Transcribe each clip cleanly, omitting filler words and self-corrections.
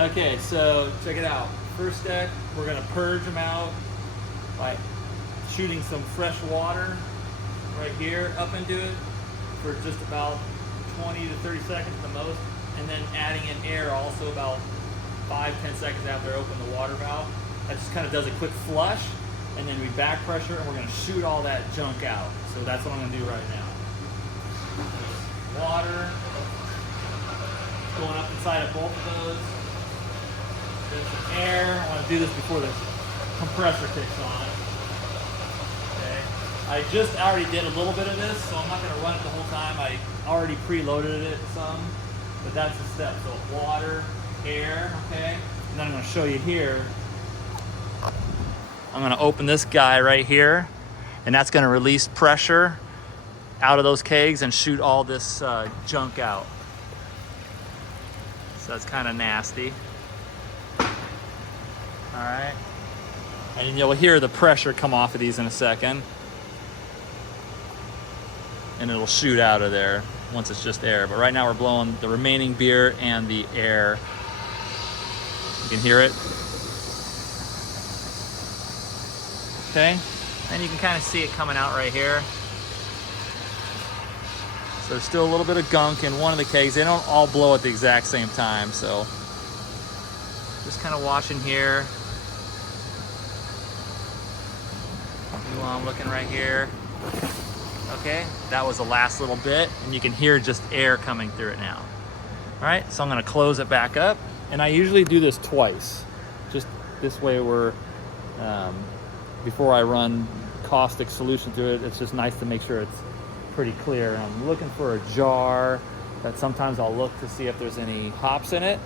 Okay, so check it out. First step, we're gonna purge them out by shooting some fresh water right here up into it for just about 20 to 30 seconds at the most, and then adding in air also about 5-10 seconds after I open the water valve. That just kind of does a quick flush, and then we back pressure and we're gonna shoot all that junk out. So that's what I'm gonna do right now. Water going up inside of both of those. There's some air. I want to do this before the compressor kicks on. Okay. I just already did a little bit of this, so I'm not going to run it the whole time. I already preloaded it some, but that's the step. So water, air, okay? And then I'm going to show you here. I'm going to open this guy right here, and that's going to release pressure out of those kegs and shoot all this junk out. So that's kind of nasty. All right, and you'll hear the pressure come off of these in a second, and it'll shoot out of there once it's just air. But right now we're blowing the remaining beer and the air. You can hear it. Okay, and you can kind of see it coming out right here. So there's still a little bit of gunk in one of the kegs. They don't all blow at the exact same time, so just kind of watching here. While I'm looking right here. Okay, that was the last little bit, and you can hear just air coming through it now. All right, so I'm gonna close it back up, and I usually do this twice. Just this way before I run caustic solution through it, it's just nice to make sure it's pretty clear. And I'm looking for a jar that sometimes I'll look to see if there's any hops in it,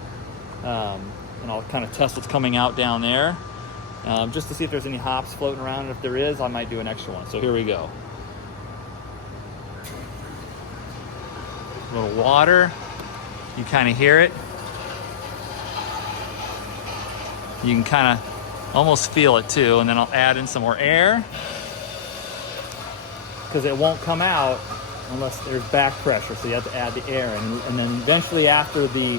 and I'll kind of test what's coming out down there. Just to see if there's any hops floating around, and if there is, I might do an extra one. So here we go. A little water, you kind of hear it. You can kind of almost feel it too, and then I'll add in some more air, because it won't come out unless there's back pressure, so you have to add the air in. And then eventually after the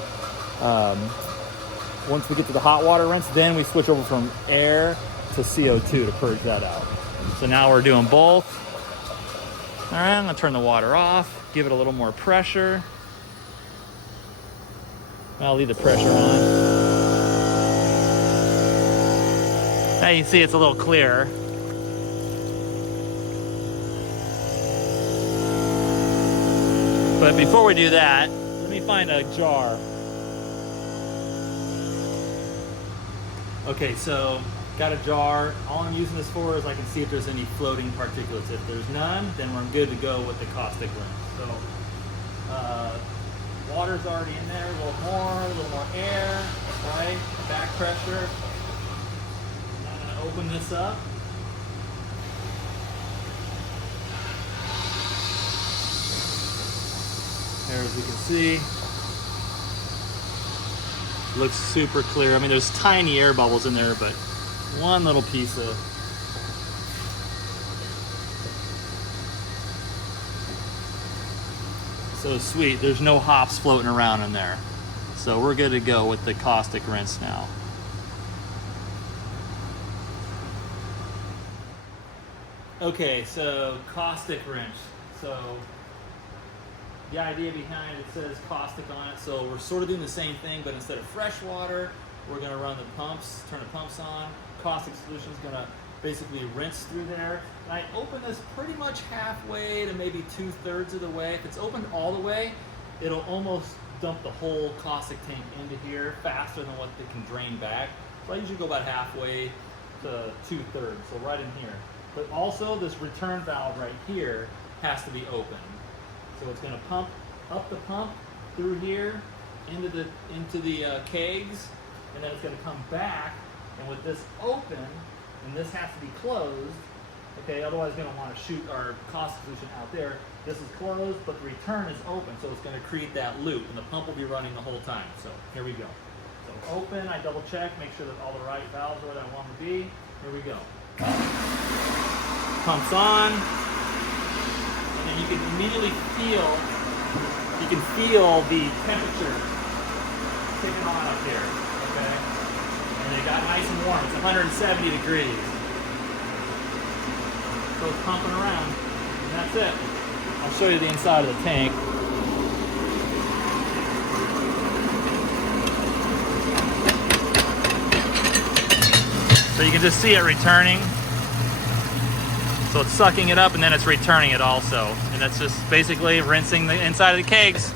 once we get to the hot water rinse, then we switch over from air to CO2 to purge that out. So now we're doing both. All right, I'm gonna turn the water off, give it a little more pressure. I'll leave the pressure on. Now you can see it's a little clearer. But before we do that, let me find a jar. Okay, so got a jar. All I'm using this for is I can see if there's any floating particulates. If there's none, then we're good to go with the caustic rinse. So water's already in there, a little more air, right? Back pressure. I'm gonna open this up. There, as you can see, looks super clear. I mean, there's tiny air bubbles in there, but one little piece of so sweet. There's no hops floating around in there. So we're good to go with the caustic rinse now. Okay, so caustic rinse. So the idea behind it says caustic on it, so we're sort of doing the same thing, but instead of fresh water, we're going to run the pumps, turn the pumps on. Caustic solution is going to basically rinse through there. And I open this pretty much halfway to maybe 2/3 of the way. If it's opened all the way, it'll almost dump the whole caustic tank into here faster than what they can drain back. So I usually go about halfway to 2/3, so right in here. But also this return valve right here has to be open. So it's going to pump up the pump through here into the kegs, and then it's going to come back. And with this open, and this has to be closed, okay, otherwise we're going to want to shoot our caustic solution out there. This is closed, but the return is open, so it's going to create that loop, and the pump will be running the whole time. So here we go. So open, I double check, make sure that all the right valves are where I want them to be. Here we go. Pumps on, and then you can immediately feel the temperature kicking on up here. got nice and warm. It's 170 degrees. So it's pumping around. And that's it. I'll show you the inside of the tank. So you can just see it returning. So it's sucking it up and then it's returning it also. And that's just basically rinsing the inside of the kegs.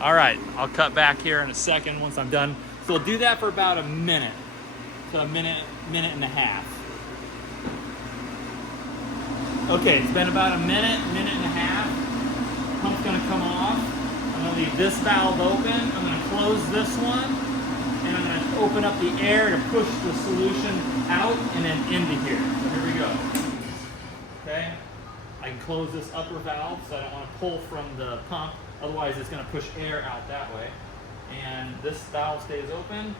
All right, I'll cut back here in a second once I'm done. So we'll do that for about a minute. So a minute and a half. Okay, it's been about a minute and a half. Pump's gonna come off. I'm gonna leave this valve open. I'm gonna close this one. And I'm gonna open up the air to push the solution out and then into here. So here we go. Okay, I can close this upper valve so I don't wanna pull from the pump. Otherwise it's gonna push air out that way. And this valve stays open.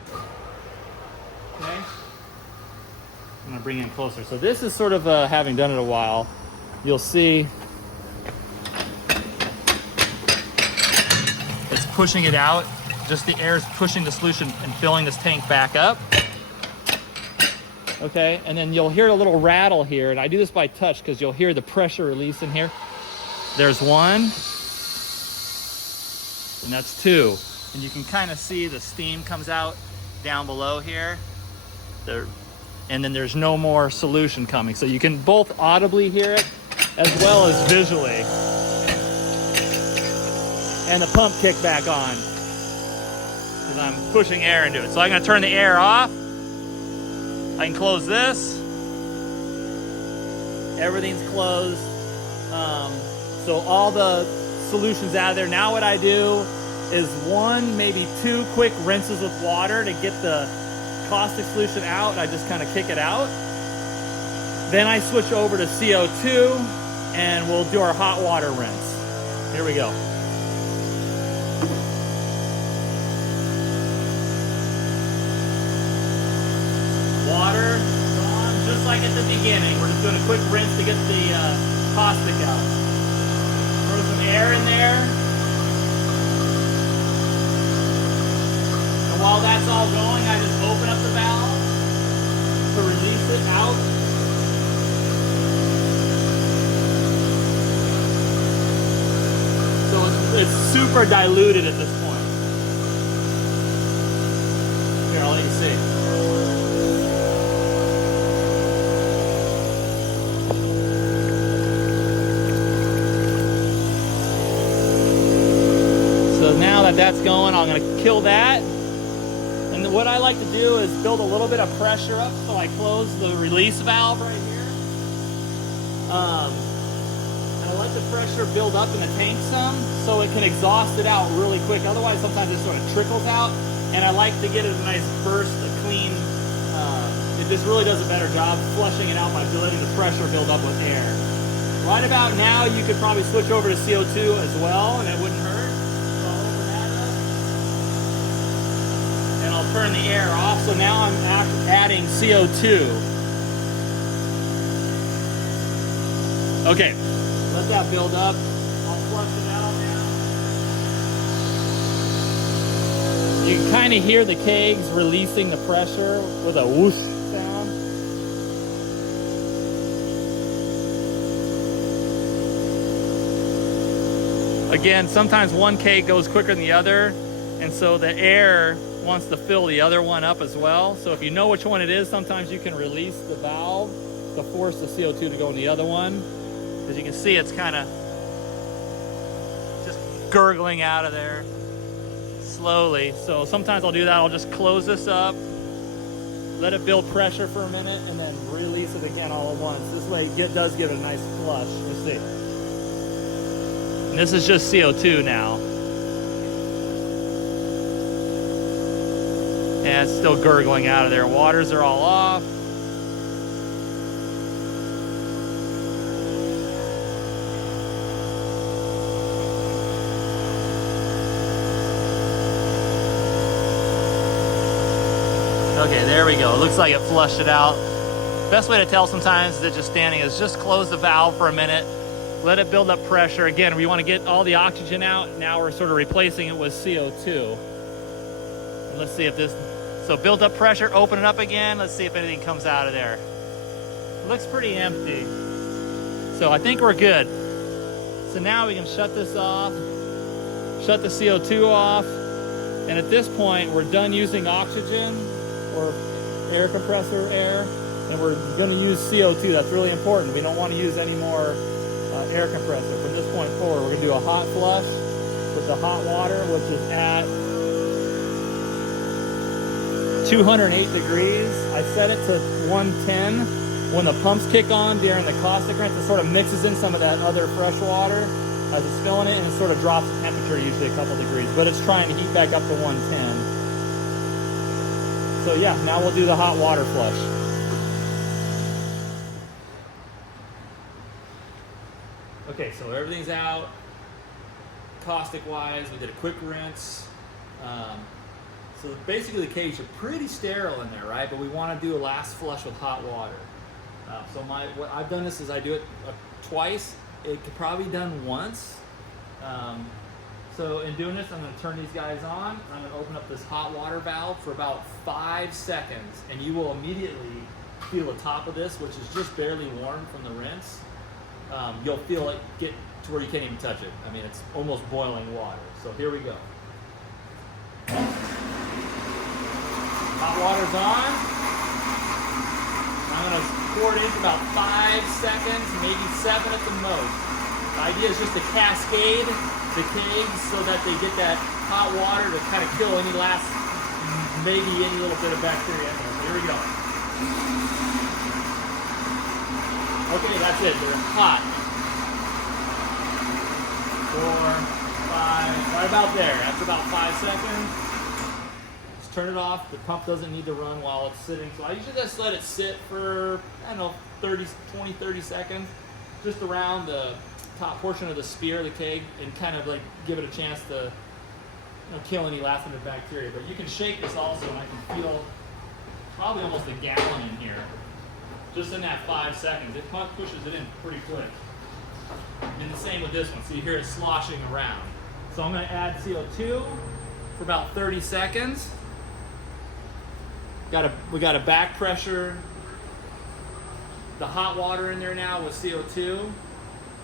Okay. I'm gonna bring in closer. So this is sort of, having done it a while, you'll see it's pushing it out. Just the air is pushing the solution and filling this tank back up. Okay, and then you'll hear a little rattle here, and I do this by touch because you'll hear the pressure release in here. There's one, and that's two. And you can kind of see the steam comes out down below here. And then there's no more solution coming. So you can both audibly hear it as well as visually. And the pump kicked back on because I'm pushing air into it. So I'm gonna turn the air off. I can close this. Everything's closed. So all the solution's out of there. Now what I do is one, maybe two quick rinses with water to get the caustic solution out. I just kind of kick it out. Then I switch over to CO2 and we'll do our hot water rinse. Here we go. Water gone, just like at the beginning. We're just doing a quick rinse to get the caustic out. Throw some air in there. And while that's all going, I just open up the valve to release it out. So it's super diluted at this point. Here, I'll let you see. So now that that's going, I'm going to kill that. And what I like to do is build a little bit of pressure up, so I close the release valve right here. And I let the pressure build up in the tank some, so it can exhaust it out really quick. Otherwise, sometimes it sort of trickles out. And I like to get it a nice burst, a clean, it just really does a better job flushing it out by letting the pressure build up with air. Right about now, you could probably switch over to CO2 as well, and it wouldn't hurt. I'll turn the air off, so now I'm adding CO2. Okay, let that build up. I'll flush it out now. You can kind of hear the kegs releasing the pressure with a whoosh sound. Again, sometimes one keg goes quicker than the other, and so the air wants to fill the other one up as well. So if you know which one it is, sometimes you can release the valve to force the CO2 to go in the other one. As you can see, it's kind of just gurgling out of there slowly. So sometimes I'll do that. I'll just close this up, let it build pressure for a minute, and then release it again all at once. This way it does give it a nice flush. Let's see. And this is just CO2 now. And it's still gurgling out of there. Waters are all off. Okay, there we go. It looks like it flushed it out. Best way to tell sometimes is that just standing is just close the valve for a minute, let it build up pressure. Again, we want to get all the oxygen out. Now we're sort of replacing it with CO2. And let's see if this, so build up pressure, open it up again. Let's see if anything comes out of there. It looks pretty empty. So I think we're good. So now we can shut this off, shut the CO2 off. And at this point, we're done using oxygen or air compressor air, and we're gonna use CO2. That's really important. We don't want to use any more air compressor. From this point forward, we're gonna do a hot flush with the hot water, which is at 208 degrees. I set it to 110. When the pumps kick on during the caustic rinse, it sort of mixes in some of that other fresh water as it's filling it, and it sort of drops the temperature usually a couple degrees, but it's trying to heat back up to 110. So yeah, now we'll do the hot water flush. Okay, so everything's out. Caustic wise, we did a quick rinse. So basically the kegs are pretty sterile in there, right? But we want to do a last flush with hot water. So what I've done this is I do it twice. It could probably be done once. So in doing this, I'm going to turn these guys on. I'm going to open up this hot water valve for about 5 seconds, and you will immediately feel the top of this, which is just barely warm from the rinse. You'll feel it get to where you can't even touch it. I mean, it's almost boiling water. So here we go. Hot water's on. I'm going to pour it in for about 5 seconds, maybe 7 at the most. The idea is just to cascade the kegs so that they get that hot water to kind of kill any last, maybe any little bit of bacteria. Here we go. Okay, that's it. They're hot. 4, 5, right about there. After about 5 seconds, just turn it off. The pump doesn't need to run while it's sitting. So I usually just let it sit for, I don't know, 20, 30 seconds, just around the top portion of the spear of the keg, and kind of like give it a chance to kill any last minute bacteria. But you can shake this also, and I can feel probably almost a gallon in here, just in that 5 seconds. It pushes it in pretty quick. And the same with this one. So you hear it sloshing around. So I'm going to add CO2 for about 30 seconds. We got a back pressure the hot water in there now with CO2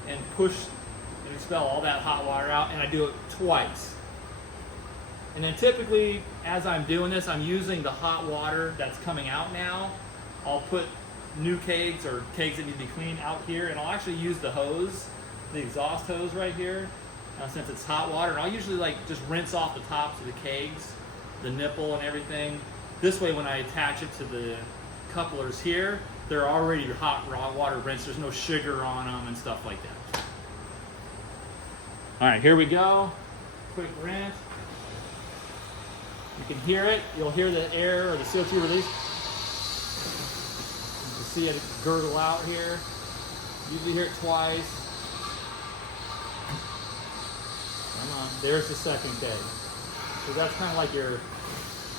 and push and expel all that hot water out, and I do it twice. And then typically, as I'm doing this, I'm using the hot water that's coming out now. I'll put new kegs or kegs that need to be cleaned out here, and I'll actually use the hose, the exhaust hose right here, since it's hot water. And I'll usually just rinse off the tops of the kegs, the nipple and everything. This way, when I attach it to the couplers here, they're already hot raw water rinsed. There's no sugar on them and stuff like that. All right, here we go. Quick rinse. You can hear it. You'll hear the air or the CO2 release. You can see it gurgle out here. Usually hear it twice. Come on, there's the second keg. So that's kind of like your,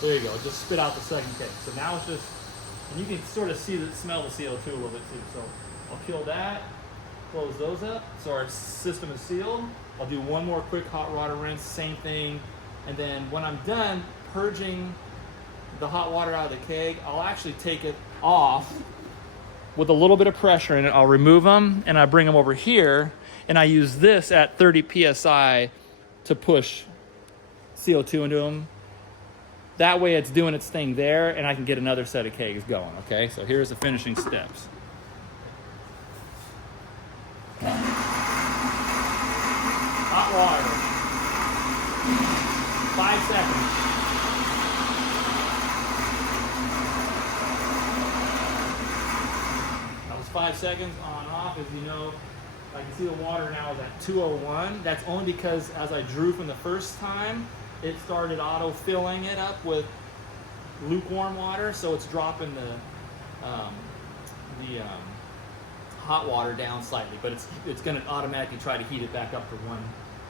there you go, just spit out the second keg. So now it's just, and you can sort of smell the CO2 a little bit too. So I'll kill that, close those up. So our system is sealed. I'll do one more quick hot water rinse, same thing. And then when I'm done purging the hot water out of the keg, I'll actually take it off with a little bit of pressure in it. I'll remove them and I bring them over here, and I use this at 30 PSI to push CO2 into them. That way it's doing its thing there, and I can get another set of kegs going, okay? So here's the finishing steps. Hot water. 5 seconds. That was 5 seconds on and off. As you know, I can see the water now is at 201. That's only because as I drew from the first time, it started auto-filling it up with lukewarm water, so it's dropping the hot water down slightly, but it's going to automatically try to heat it back up to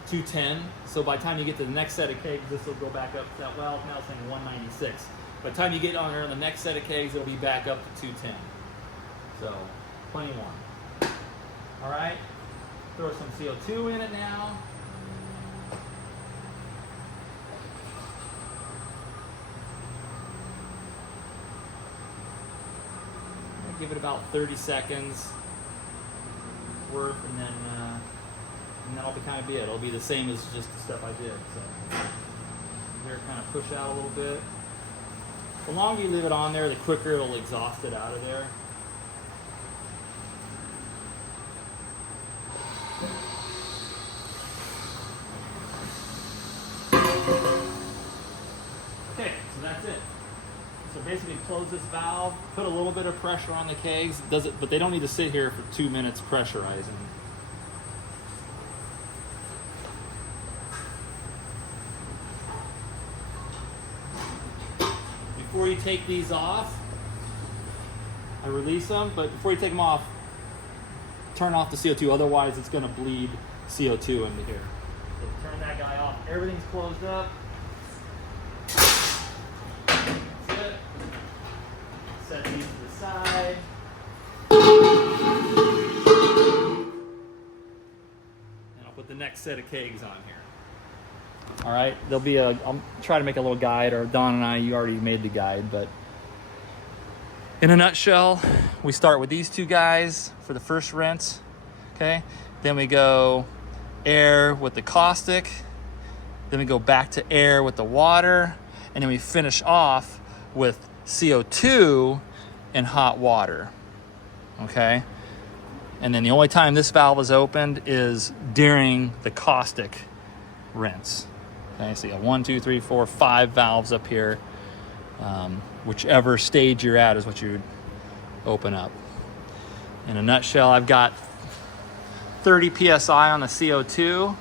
210. So by the time you get to the next set of kegs, this will go back up to, well, now it's saying 196. By the time you get on there on the next set of kegs, it'll be back up to 210. So plenty warm. All right. Throw some CO2 in it now. Give it about 30 seconds worth, and then that'll kind of be it. It'll be the same as just the stuff I did. So here, kind of push out a little bit. The longer you leave it on there, the quicker it'll exhaust it out of there. Okay, so that's it. So basically close this valve, put a little bit of pressure on the kegs, does it, but they don't need to sit here for 2 minutes pressurizing. Before you take these off, I release them, but before you take them off, turn off the CO2, otherwise it's going to bleed CO2 into here. So turn that guy off. Everything's closed up. Set these to the side. And I'll put the next set of kegs on here. All right, there'll be I'll try to make a little guide, or Don and I, you already made the guide, but in a nutshell, we start with these two guys for the first rinse, okay? Then we go air with the caustic, then we go back to air with the water, and then we finish off with CO2 and hot water, okay? And then the only time this valve is opened is during the caustic rinse. Okay, so you got 1, 2, 3, 4, 5 valves up here. Whichever stage you're at is what you would open up. In a nutshell, I've got 30 PSI on the CO2.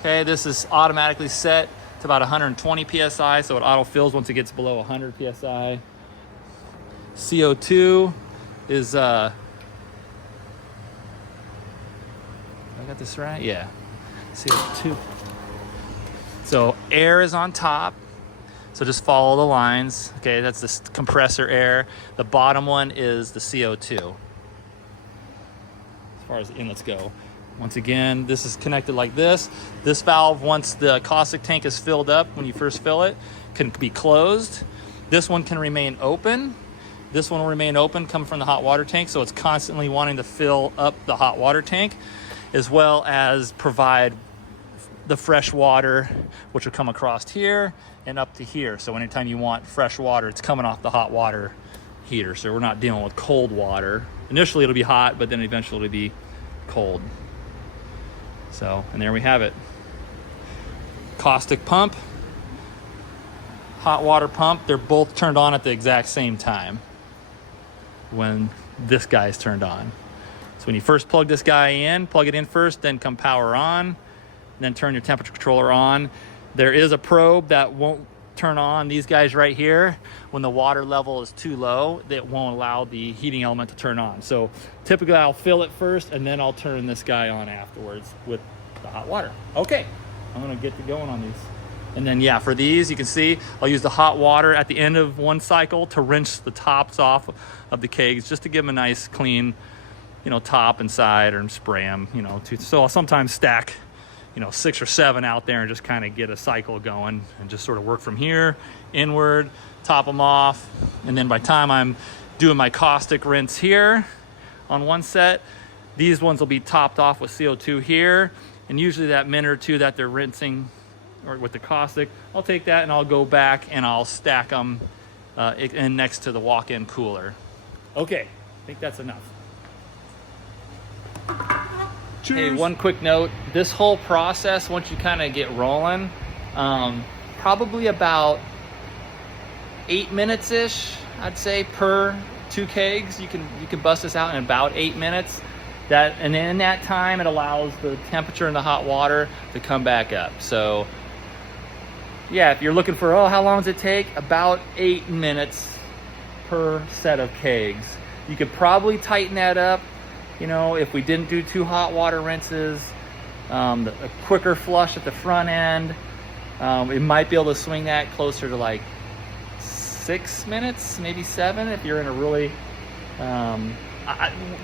Okay, this is automatically set to about 120 PSI, so it auto fills once it gets below 100 PSI. CO2 is, I got this right? Yeah, CO2. So air is on top, so just follow the lines. Okay, that's the compressor air. The bottom one is the CO2, as far as the inlets go. Once again, this is connected like this. This valve, once the caustic tank is filled up, when you first fill it, can be closed. This one can remain open. This one will remain open, come from the hot water tank, so it's constantly wanting to fill up the hot water tank, as well as provide the fresh water, which will come across here and up to here. So anytime you want fresh water, it's coming off the hot water heater. So we're not dealing with cold water. Initially it'll be hot, but then eventually it'll be cold. So, and there we have it. Caustic pump, hot water pump, they're both turned on at the exact same time when this guy's turned on. So when you first plug this guy in, plug it in first, then come power on, then turn your temperature controller on. There is a probe that won't turn on these guys right here. When the water level is too low, that won't allow the heating element to turn on. So typically I'll fill it first and then I'll turn this guy on afterwards with the hot water. Okay, I'm gonna get to going on these. And then yeah, for these, you can see I'll use the hot water at the end of one cycle to rinse the tops off of the kegs, just to give them a nice clean, you know, top and side, or spray them, you know, so I'll sometimes stack, you know, 6 or 7 out there and just kind of get a cycle going and just sort of work from here inward, top them off. And then by the time I'm doing my caustic rinse here on one set, these ones will be topped off with CO2 here. And usually that minute or two that they're rinsing or with the caustic, I'll take that and I'll go back and I'll stack them in next to the walk-in cooler. Okay, I think that's enough. Hey, one quick note, this whole process, once you kind of get rolling, probably about 8 minutes-ish, I'd say, per 2 kegs. You can bust this out in about 8 minutes. And in that time, it allows the temperature in the hot water to come back up. So yeah, if you're looking for, how long does it take? About 8 minutes per set of kegs. You could probably tighten that up. You know, if we didn't do 2 hot water rinses, a quicker flush at the front end, we might be able to swing that closer to like 6 minutes, maybe 7, if you're in a really,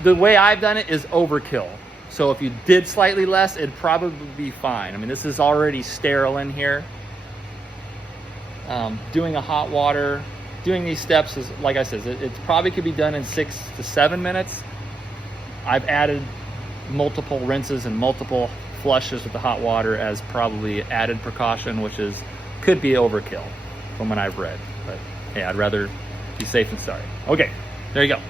the way I've done it is overkill. So if you did slightly less, it'd probably be fine. I mean, this is already sterile in here. Doing a hot water, doing these steps is, like I said, it probably could be done in 6 to 7 minutes. I've added multiple rinses and multiple flushes with the hot water as probably added precaution, which could be overkill from what I've read. But hey, I'd rather be safe than sorry. Okay, there you go.